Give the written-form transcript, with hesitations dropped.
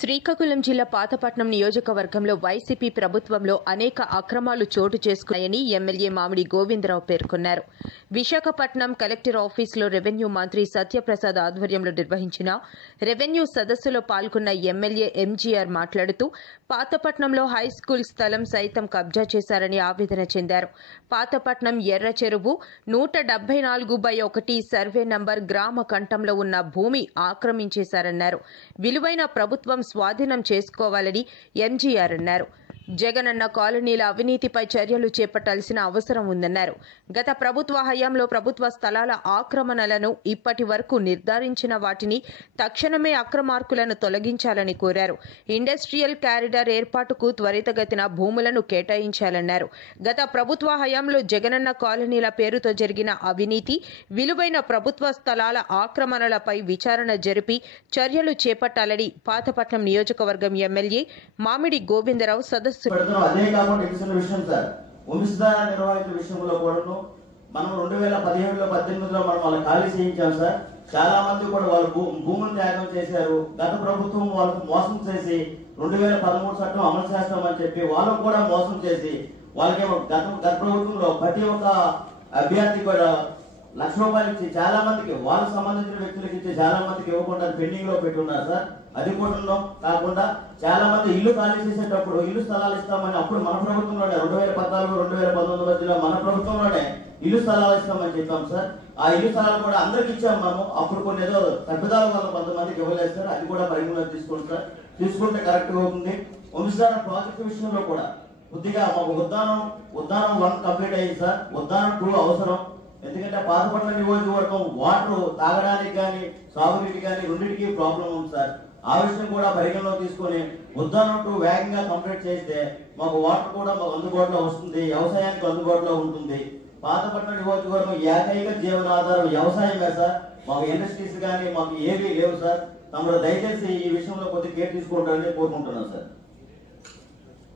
శ్రీకాకుళం జిల్లా పాతపట్నం నియోజకవర్గంలో వైసీపీ ప్రభుత్వంలో అనేక అక్రమాలు చోటు చేసుకున్నాయని ఎమ్మెల్యే మామిడి గోవిందరావు పేర్కొన్నారు. విశాఖపట్నం కలెక్టర్ ఆఫీసులో రెవెన్యూ మంత్రి సత్యప్రసాద్ ఆధ్వర్యంలో నిర్వహించిన రెవెన్యూ సదస్సులో పాల్గొన్న ఎమ్మెల్యే ఎంజీఆర్ మాట్లాడుతూ పాతపట్నంలో హైస్కూల్ స్థలం సైతం కబ్జా చేశారని ఆవేదన చెందారు. పాతపట్నం ఎర్ర చెరువు 174/1 సర్వే నంబర్ గ్రామ కంఠంలో ఉన్న భూమి ఆక్రమించేశారన్నారు. విలువైన ప్రభుత్వం స్వాధీనం చేసుకోవాలని ఎంజీఆర్ అన్నారు. జగనన్న కాలనీల అవినీతిపై చర్యలు చేపట్టాల్సిన అవసరం ఉందన్నారు. గత ప్రభుత్వ హయాంలో ప్రభుత్వ స్థలాల ఆక్రమణలను ఇప్పటి వరకు నిర్ధారించిన వాటిని తక్షణమే అక్రమార్కులను తొలగించాలని కోరారు. ఇండస్ట్రియల్ కారిడార్ ఏర్పాటుకు త్వరితగతిన భూములను కేటాయించాలన్నారు. గత ప్రభుత్వ హయాంలో జగనన్న కాలనీల పేరుతో జరిగిన అవినీతి, విలువైన ప్రభుత్వ స్థలాల ఆక్రమణలపై విచారణ జరిపి చర్యలు చేపట్టాలని పాతపట్నం నియోజకవర్గం ఎమ్మెల్యే మామిడి గోవిందరావు సదస్సు అదే కాకుండా ఎక్సెల్ విషయం సార్, వంశధార నిర్వాహిత విషయంలో కూడా మనం 2017లో 18లో మనం వాళ్ళకి ఖాళీ చేయించాం సార్. చాలా మంది కూడా వాళ్ళు భూములు త్యాగం చేశారు. గత ప్రభుత్వం వాళ్ళకు మోసం చేసి 2013 చట్టం అమలు చేస్తామని చెప్పి వాళ్ళకు కూడా మోసం చేసి వాళ్ళకి గత ప్రభుత్వంలో ప్రతి ఒక్క అభ్యర్థి కూడా ₹1,00,000 ఇచ్చి చాలా మందికి వాళ్ళకి సంబంధించిన వ్యక్తులకు ఇచ్చి చాలా మందికి ఇవ్వకుండా పెండింగ్ లో పెట్టున్నారు సార్. అది కూడా కాకుండా చాలా మంది ఇల్లు ఖాళీ చేసేటప్పుడు ఇల్లు స్థలాలు ఇస్తామని అప్పుడు మన ప్రభుత్వంలోనే 2014-2019 మధ్యలో మన ప్రభుత్వంలోనే ఇల్లు స్థలాలు ఇస్తామని చెప్పాం సార్. ఆ ఇల్లు స్థలాలు కూడా అందరికి ఇచ్చాము మనము. అప్పుడు కొన్ని ఏదో తగ్గుదాల వల్ల కొంతమందికి ఇవ్వలేదు సార్. అది కూడా పరిగణలోకి తీసుకోండి సార్. తీసుకుంటే కరెక్ట్ గా అవుతుంది. వంశధార ప్రాజెక్టు విషయంలో కూడా కొద్దిగా మాకు ఉద్దానం 1 కంప్లీట్ అయ్యింది సార్. ఉద్దానం 2 అవసరం. ఎందుకంటే పాతపట్నం నియోజకవర్గం వాటర్ తాగడానికి కానీ సాగునీటికి కానీ రెండింటికి ప్రాబ్లం ఉంది సార్. ఆ విషయం కూడా పరిగణలో తీసుకొని ఉద్దానం 2 వేగంగా కంప్లీట్ చేస్తే మాకు వాటర్ కూడా మాకు అందుబాటులో వస్తుంది, వ్యవసాయానికి అందుబాటులో ఉంటుంది. పాతపట్నం నియోజకవర్గం ఏకైక జీవనాధారం వ్యవసాయమే సార్. మాకు ఇండస్ట్రీస్ కానీ మాకు ఏవీ లేవు సార్. తమరు దయచేసి ఈ విషయంలో కొద్దిగా కేర్ తీసుకుంటారని కోరుకుంటున్నాను సార్.